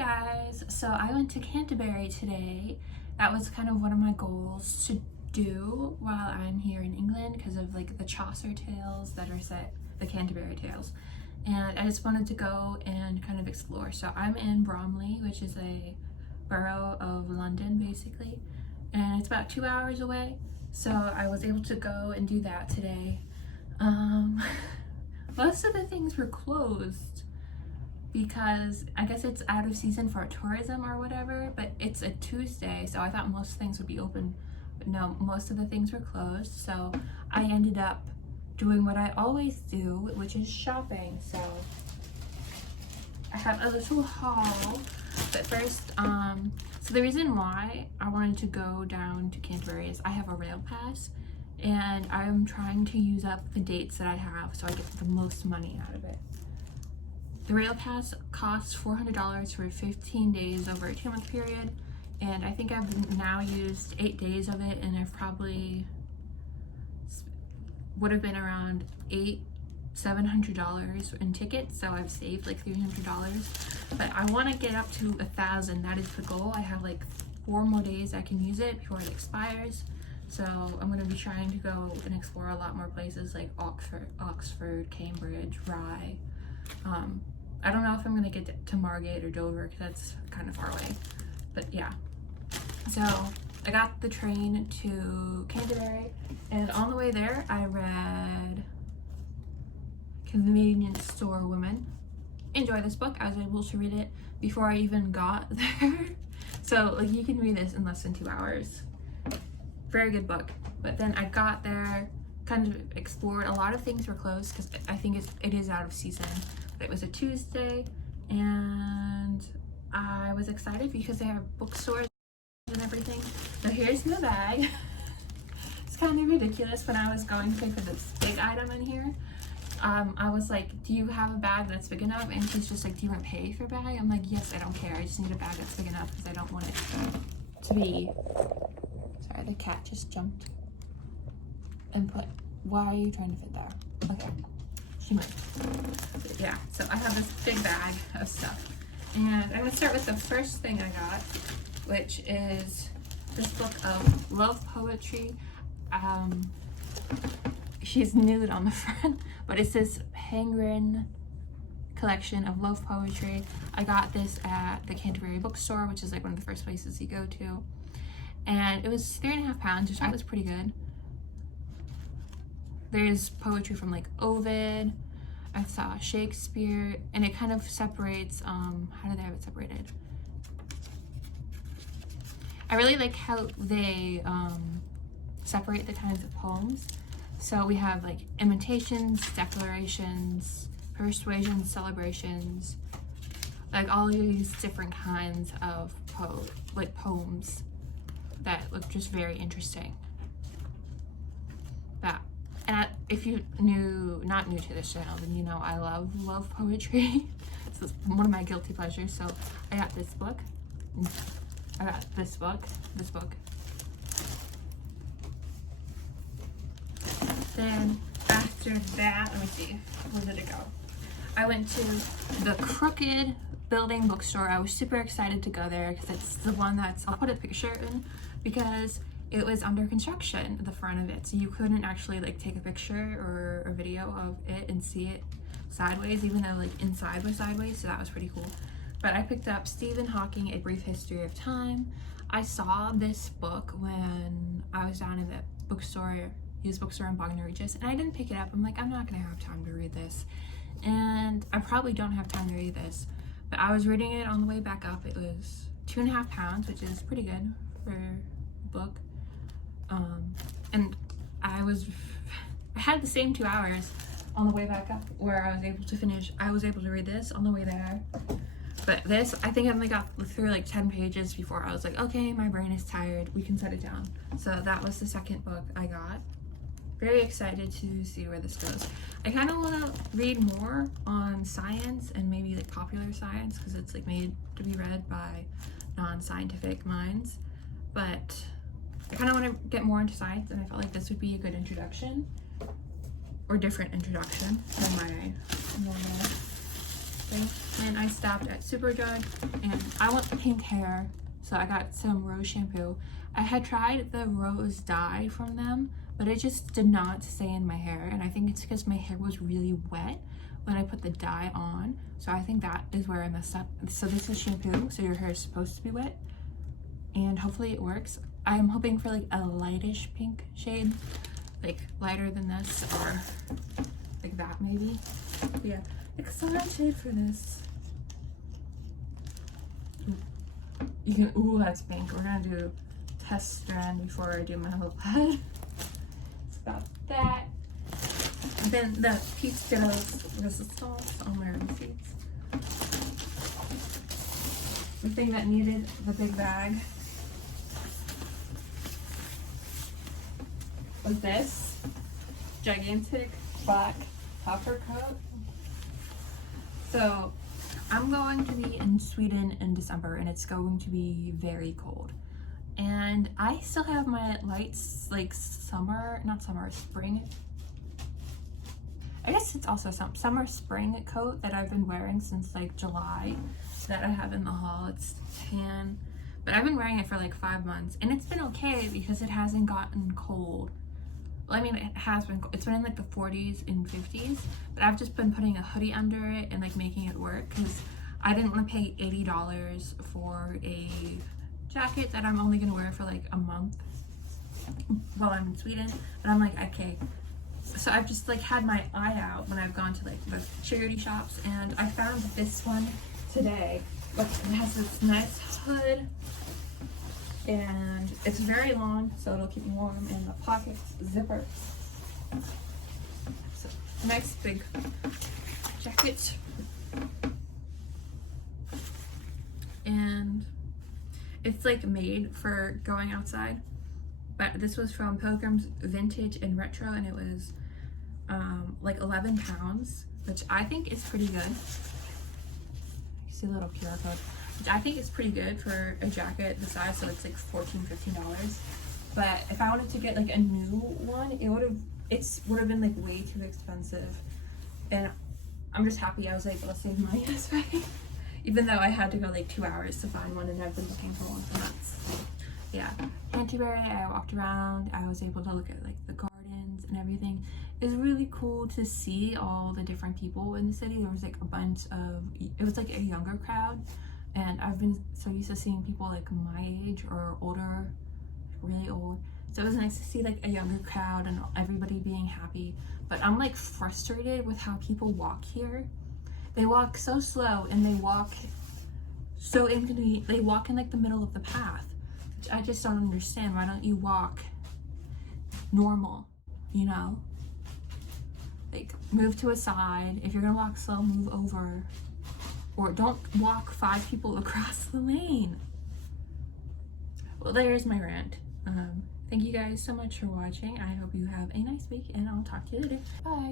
guys, so I went to Canterbury today. That was kind of one of my goals to do while I'm here in England because of like the Chaucer tales that are set, the Canterbury tales, and I just wanted to go and kind of explore. So I'm in Bromley, which is a borough of London basically, and it's about 2 hours away, so I was able to go and do that today. Most of the things were closed because I guess it's out of season for tourism or whatever, but it's a Tuesday, so I thought most things would be open, but no, most of the things were closed. So I ended up doing what I always do, which is shopping. So I have a little haul, but first, so the reason why I wanted to go down to Canterbury is I have a rail pass, and I'm trying to use up the dates that I have so I get the most money out of it. The rail pass costs $400 for 15 days over a 2-month period, and I think I've now used 8 days of it, and I've probably would have been around $700 in tickets, so I've saved like $300. But I want to get up to 1,000. That is the goal. I have like 4 more days I can use it before it expires, so I'm going to be trying to go and explore a lot more places like Oxford, Cambridge, Rye. I don't know if I'm gonna get to Margate or Dover because that's kind of far away, but yeah. So I got the train to Canterbury, and on the way there I read Convenience Store Woman. Enjoy this book. I was able to read it before I even got there. So like you can read this in less than 2 hours. Very good book. But then I got there, kind of explored. A lot of things were closed because I think it is out of season. It was a Tuesday, and I was excited because they have bookstores and everything. So here's my bag. It's kind of ridiculous. When I was going to pay for this big item in here, I was like, do you have a bag that's big enough? And she's just like, do you want to pay for a bag? I'm like, yes, I don't care. I just need a bag that's big enough because I don't want it to be... Sorry, the cat just jumped and put... Why are you trying to fit there? Okay. She might. Yeah, so I have this big bag of stuff, and I'm gonna start with the first thing I got, which is this book of love poetry. She's nude on the front, but it's this Penguin collection of love poetry. I got this at the Canterbury bookstore, which is like one of the first places you go to, and it was £3.50, which I thought was pretty good. There's poetry from like Ovid, I saw Shakespeare, and it kind of separates, how do they have it separated? I really like how they separate the kinds of poems. So we have like imitations, declarations, persuasions, celebrations, like all these different kinds of poems that look just very interesting. And if you not new to this channel, then you know I love poetry. This is one of my guilty pleasures. So I got this book. I got this book. Then after that, let me see, where did it go? I went to the Crooked Building bookstore. I was super excited to go there because it's the one that's, I'll put a picture in because it was under construction, the front of it, so you couldn't actually like take a picture or a video of it and see it sideways, even though like inside was sideways, so that was pretty cool. But I picked up Stephen Hawking, A Brief History of Time. I saw this book when I was down in the bookstore, used bookstore in Bognor Regis, and I didn't pick it up. I'm like, I'm not gonna have time to read this, and I probably don't have time to read this, but I was reading it on the way back up. It was £2.50, which is pretty good for a book. And I had the same 2 hours on the way back up where I was able to finish. I was able to read this on the way there, but this, I think I only got through like 10 pages before I was like, okay, my brain is tired, we can set it down. So that was the second book I got. Very excited to see where this goes. I kind of want to read more on science and maybe like popular science because it's like made to be read by non-scientific minds, but I kind of want to get more into science, and I felt like this would be a good introduction, or different introduction than my normal thing. And I stopped at Superdrug and I want pink hair, so I got some rose shampoo. I had tried the rose dye from them, but it just did not stay in my hair, and I think it's because my hair was really wet when I put the dye on, so I think that is where I messed up. So this is shampoo, so your hair is supposed to be wet, and hopefully it works. I'm hoping for like a lightish pink shade, like lighter than this, or like that maybe. But yeah, excited for this. You can, ooh, that's pink. We're gonna do test strand before I do my whole head. It's about that. Then the peach Skittles resistance on my receipts. The thing that needed the big bag was this gigantic black puffer coat. So I'm going to be in Sweden in December, and it's going to be very cold. And I still have my lights, like spring. I guess it's also some summer spring coat that I've been wearing since like July that I have in the haul. It's tan, but I've been wearing it for like 5 months, and it's been okay because it hasn't gotten cold. Well, I mean, it has been, it's been in like the 40s and 50s, but I've just been putting a hoodie under it and like making it work because I didn't want to pay $80 for a jacket that I'm only gonna wear for like a month while I'm in Sweden. But I'm like, okay, so I've just like had my eye out when I've gone to like the charity shops, and I found this one today. Look, it has this nice hood, and it's very long, so it'll keep me warm, and the pockets zipper. So nice big jacket. And it's like made for going outside, but this was from Pilgrim's Vintage and Retro, and it was like 11 pounds, which I think is pretty good. You see a little QR code, which I think is pretty good for a jacket the size, so it's like $14-15. But if I wanted to get like a new one, it would have been like way too expensive, and I'm just happy I was able to save money this way. Even though I had to go like 2 hours to find one, and I've been looking for one for months. Yeah, Canterbury, I walked around, I was able to look at like the gardens and everything. It was really cool to see all the different people in the city. There was like a bunch of, it was like a younger crowd, and I've been so used to seeing people like my age or older, really old. So it was nice to see like a younger crowd and everybody being happy. But I'm like frustrated with how people walk here. They walk so slow, and they walk so inconvenient. They walk in like the middle of the path, which I just don't understand. Why don't you walk normal, you know? Like, move to a side. If you're gonna walk slow, move over. Or don't walk 5 people across the lane. Well, there's my rant. Thank you guys so much for watching. I hope you have a nice week, and I'll talk to you later. Bye.